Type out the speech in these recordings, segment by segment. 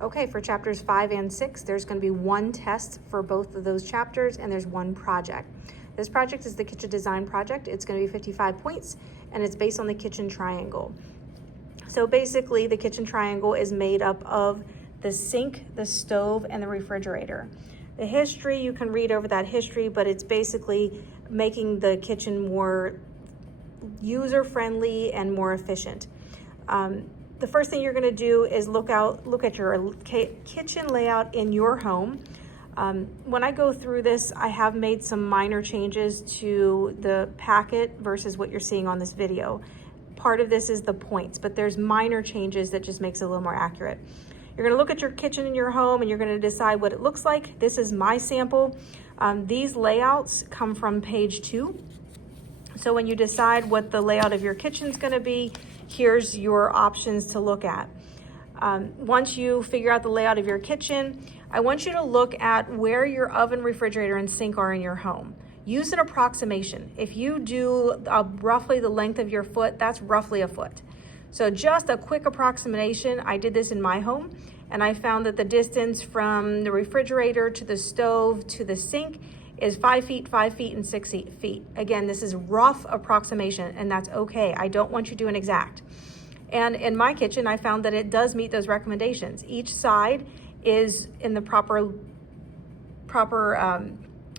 Okay, for chapters 5 and 6, there's going to be one test for both of those chapters, and there's one project. This project is the kitchen design project. It's going to be 55 points, and it's based on the kitchen triangle. So basically, the kitchen triangle is made up of the sink, the stove, and the refrigerator. The history, you can read over that history, but it's basically making the kitchen more user-friendly and more efficient. The first thing you're going to do is look at your kitchen layout in your home. When I go through this, I have made some minor changes to the packet versus what you're seeing on this video. Part of this is the points, but there's minor changes that just makes it a little more accurate. You're going to look at your kitchen in your home and you're going to decide what it looks like. This is my sample. These layouts come from page 2. So when you decide what the layout of your kitchen is going to be, here's your options to look at. Once you figure out the layout of your kitchen, I want you to look at where your oven, refrigerator, and sink are in your home. Use an approximation. If you do roughly the length of your foot, that's roughly a foot. So just a quick approximation, I did this in my home, and I found that the distance from the refrigerator to the stove to the sink is 5 feet, 5 feet, and 6 feet. Again, this is rough approximation, and that's okay. I don't want you to do an exact. And in my kitchen, I found that it does meet those recommendations. Each side is in the proper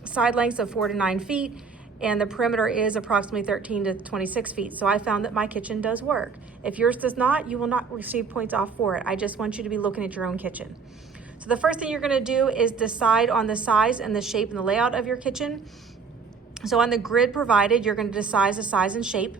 side lengths of 4 to 9 feet, and the perimeter is approximately 13 to 26 feet. So I found that my kitchen does work. If yours does not, you will not receive points off for it. I just want you to be looking at your own kitchen. So the first thing you're going to do is decide on the size and the shape and the layout of your kitchen. So on the grid provided, you're going to decide the size and shape.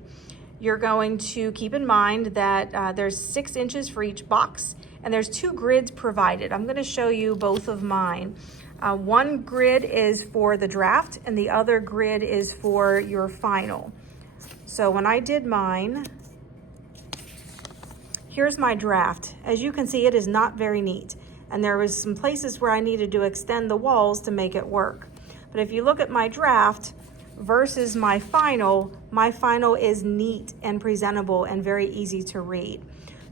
You're going to keep in mind that there's 6 inches for each box, and there's 2 grids provided. I'm going to show you both of mine. One grid is for the draft, and the other grid is for your final. So when I did mine, here's my draft. As you can see, it is not very neat. And there was some places where I needed to extend the walls to make it work. But if you look at my draft versus my final is neat and presentable and very easy to read.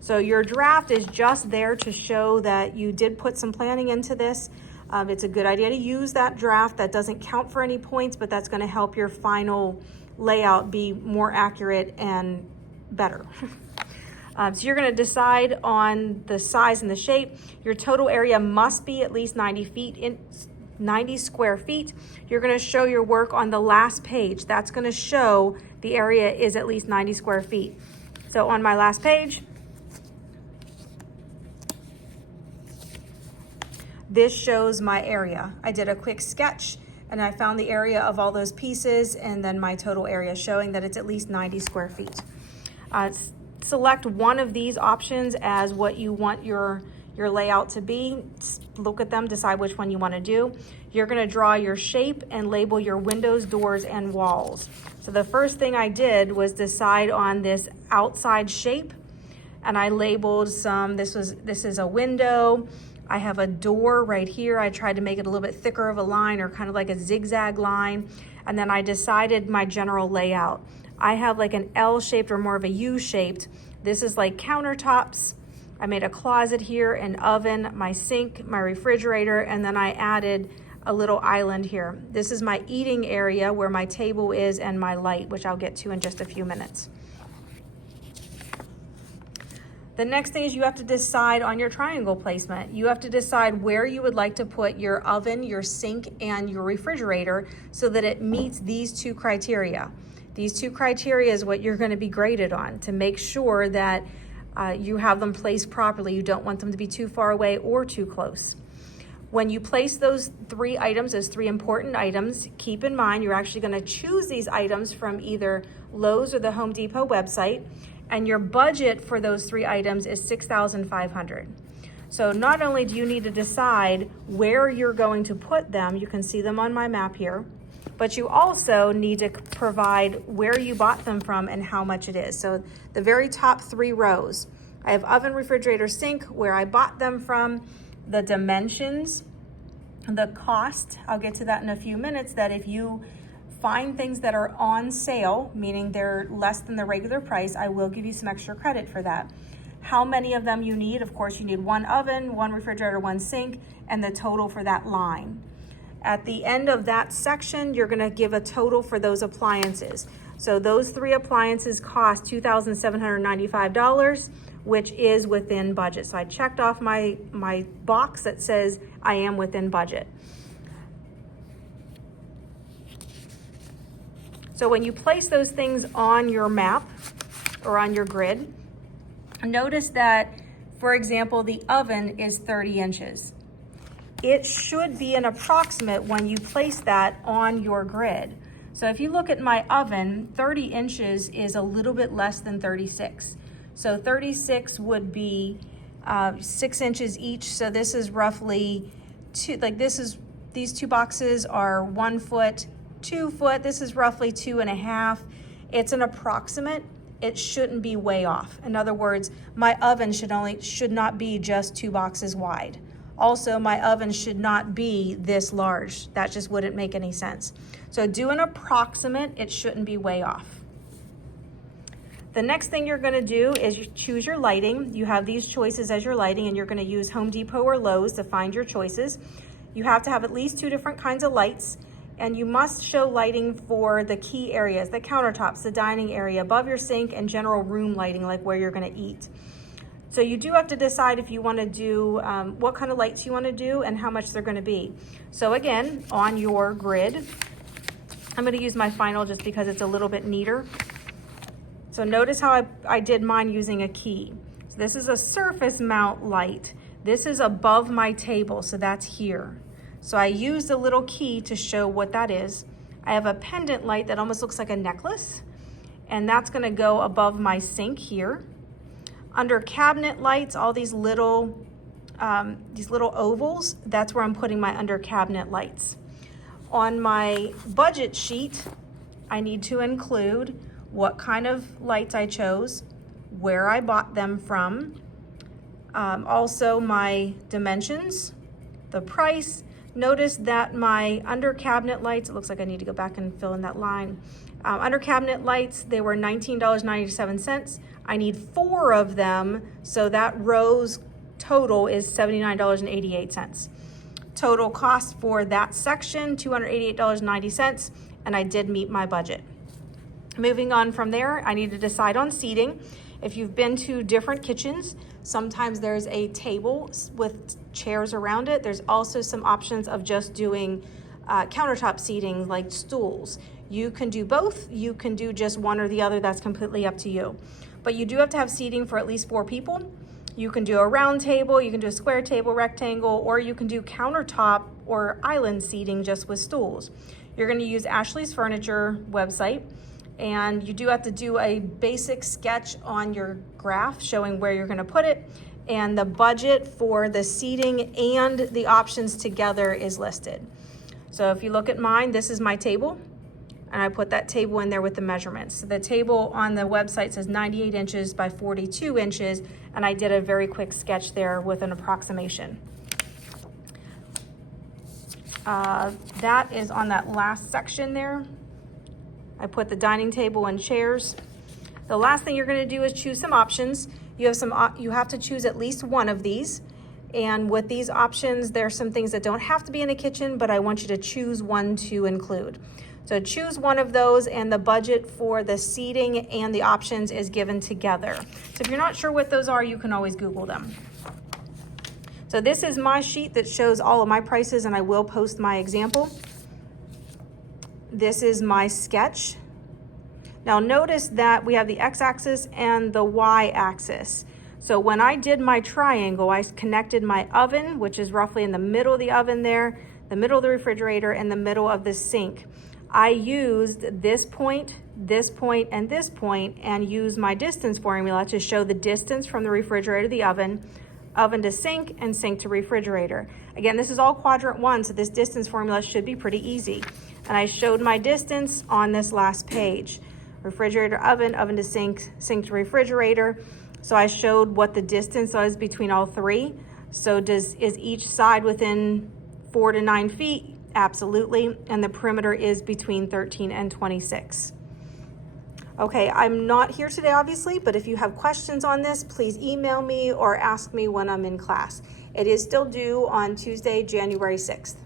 So your draft is just there to show that you did put some planning into this. It's a good idea to use that draft. That doesn't count for any points, but that's going to help your final layout be more accurate and better. So you're going to decide on the size and the shape. Your total area must be at least 90 square feet. You're going to show your work on the last page. That's going to show the area is at least 90 square feet. So on my last page, this shows my area. I did a quick sketch and I found the area of all those pieces and then my total area showing that it's at least 90 square feet. Select one of these options as what you want your layout to be. Look at them, decide which one you want to do. You're going to draw your shape and label your windows, doors, and walls. So the first thing I did was decide on this outside shape, and I labeled some. This is a window. I have a door right here. I tried to make it a little bit thicker of a line or kind of like a zigzag line. And then I decided my general layout. I have like an L-shaped or more of a U-shaped. This is like countertops. I made a closet here, an oven, my sink, my refrigerator, and then I added a little island here. This is my eating area where my table is and my light, which I'll get to in just a few minutes. The next thing is you have to decide on your triangle placement. You have to decide where you would like to put your oven, your sink, and your refrigerator so that it meets these 2 criteria. These 2 criteria is what you're going to be graded on to make sure that you have them placed properly. You don't want them to be too far away or too close. When you place those 3 items, those 3 important items, keep in mind you're actually going to choose these items from either Lowe's or the Home Depot website, and your budget for those 3 items is $6,500. So not only do you need to decide where you're going to put them, you can see them on my map here, but you also need to provide where you bought them from and how much it is. So the very top 3 rows, I have oven, refrigerator, sink, where I bought them from, the dimensions, the cost. I'll get to that in a few minutes, that if you find things that are on sale, meaning they're less than the regular price, I will give you some extra credit for that. how many of them you need. Of course, you need one oven, one refrigerator, one sink, and the total for that line. At the end of that section, you're gonna give a total for those appliances. So those 3 appliances cost $2,795, which is within budget. So I checked off my box that says I am within budget. So when you place those things on your map or on your grid, notice that, for example, the oven is 30 inches. It should be an approximate when you place that on your grid. So if you look at my oven, 30 inches is a little bit less than 36. So 36 would be 6 inches each. So this is roughly these 2 boxes are 1 foot, 2 foot. This is roughly 2.5. It's an approximate. It shouldn't be way off. In other words, my oven should not be just 2 boxes wide. Also, my oven should not be this large. That just wouldn't make any sense. So do an approximate, it shouldn't be way off. The next thing you're gonna do is you choose your lighting. You have these choices as your lighting, and you're gonna use Home Depot or Lowe's to find your choices. You have to have at least 2 different kinds of lights, and you must show lighting for the key areas, the countertops, the dining area, above your sink, and general room lighting, like where you're gonna eat. So you do have to decide if you want to do what kind of lights you want to do and how much they're going to be. So again, on your grid, I'm going to use my final just because it's a little bit neater. So notice how I did mine using a key. So this is a surface mount light. This is above my table, so that's here. So I used a little key to show what that is. I have a pendant light that almost looks like a necklace, and that's going to go above my sink here. Under cabinet lights, all these little ovals, that's where I'm putting my under cabinet lights. On my budget sheet, I need to include what kind of lights I chose, where I bought them from, also my dimensions, the price. Notice that my under cabinet lights, it looks like I need to go back and fill in that line. Under cabinet lights, they were $19.97. I need 4 of them, so that row's total is $79.88. Total cost for that section, $288.90, and I did meet my budget. Moving on from there, I need to decide on seating. If you've been to different kitchens, sometimes there's a table with chairs around it. There's also some options of just doing countertop seating like stools. You can do both. You can do just one or the other. That's completely up to you. But you do have to have seating for at least 4 people. You can do a round table, you can do a square table, rectangle, or you can do countertop or island seating just with stools. You're going to use Ashley's Furniture website, and you do have to do a basic sketch on your graph showing where you're going to put it, and the budget for the seating and the options together is listed. So if you look at mine, this is my table, and I put that table in there with the measurements. So the table on the website says 98 inches by 42 inches, and I did a very quick sketch there with an approximation. That is on that last section there. I put the dining table and chairs. The last thing you're gonna do is choose some options. You have to choose at least one of these. And with these options, there's some things that don't have to be in a kitchen, but I want you to choose one to include. So choose one of those, and the budget for the seating and the options is given together. So if you're not sure what those are, you can always Google them. So this is my sheet that shows all of my prices, and I will post my example. This is my sketch. Now notice that we have the x-axis and the y-axis. So when I did my triangle, I connected my oven, which is roughly in the middle of the oven there, the middle of the refrigerator, and the middle of the sink. I used this point, and this point, and used my distance formula to show the distance from the refrigerator to the oven to sink, and sink to refrigerator. Again, this is all quadrant 1, so this distance formula should be pretty easy. And I showed my distance on this last page. Refrigerator, oven to sink, sink to refrigerator. So I showed what the distance was between all 3. So is each side within 4 to 9 feet? Absolutely. And the perimeter is between 13 and 26. Okay, I'm not here today, obviously, but if you have questions on this, please email me or ask me when I'm in class. It is still due on Tuesday, January 6th.